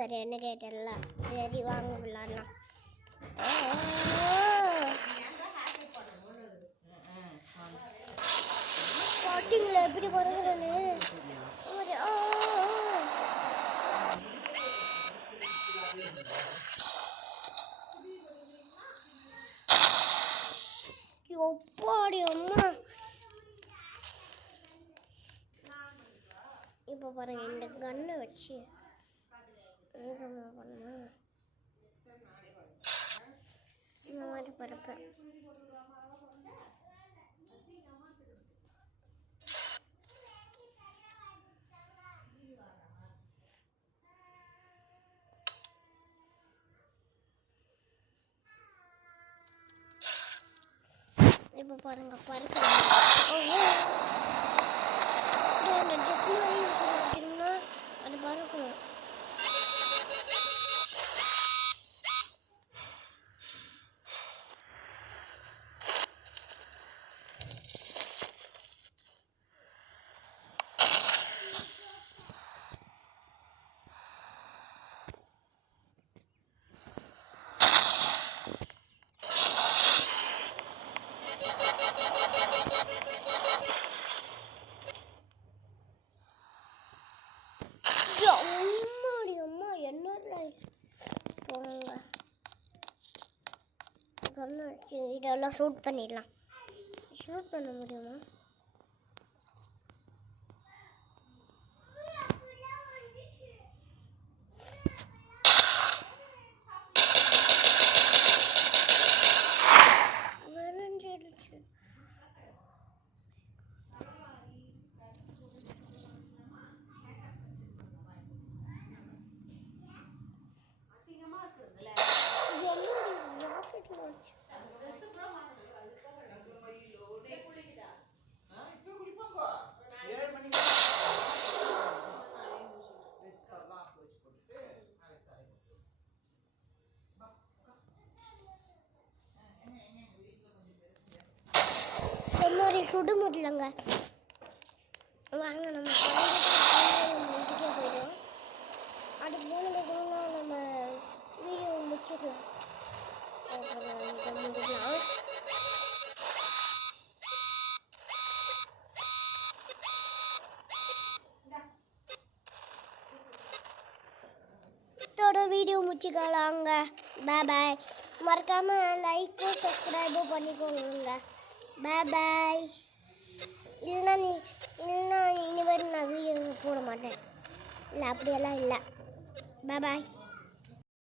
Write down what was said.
பாரு என்ன கேட்டல. சரி வாங்க விளையாடலாம். ஸ்டார்டிங்கில் எப்படி பறகுறேன்னு ஒப்பாடி அம்மா. இப்போ பாருங்க இந்த கண்ணை வச்சு பண்ண இந்த மாதிரி பறப்பேன். இப்போ பாருங்க பறக்கிறேன். அந்த ஜெட் மாதிரி பார்த்தீங்கன்னா அது பறக்கும். போங்க கண்ணு வச்சு இதெல்லாம் ஷூட் பண்ணிடலாம். ஷூட் பண்ண முடியுமா? வரைஞ்சிடுச்சு. சுட முடியலங்க. வாங்க நம்ம வீட்டுக்கே போயிடும். அதுக்கு போனதுக்குள்ள நம்ம வீடியோ முடிச்சிடலாம். இதோட வீடியோ முடிச்சுக்கலாங்க. பாய். மறக்காமல் லைக்கும் சப்ஸ்கிரைபும் பண்ணிக்கோங்க. பாய். இல்லைன்னா இனிமேல் நான் வீடியோ போட மாட்டேன். இல்லை அப்படியெல்லாம் இல்லை. பாய்.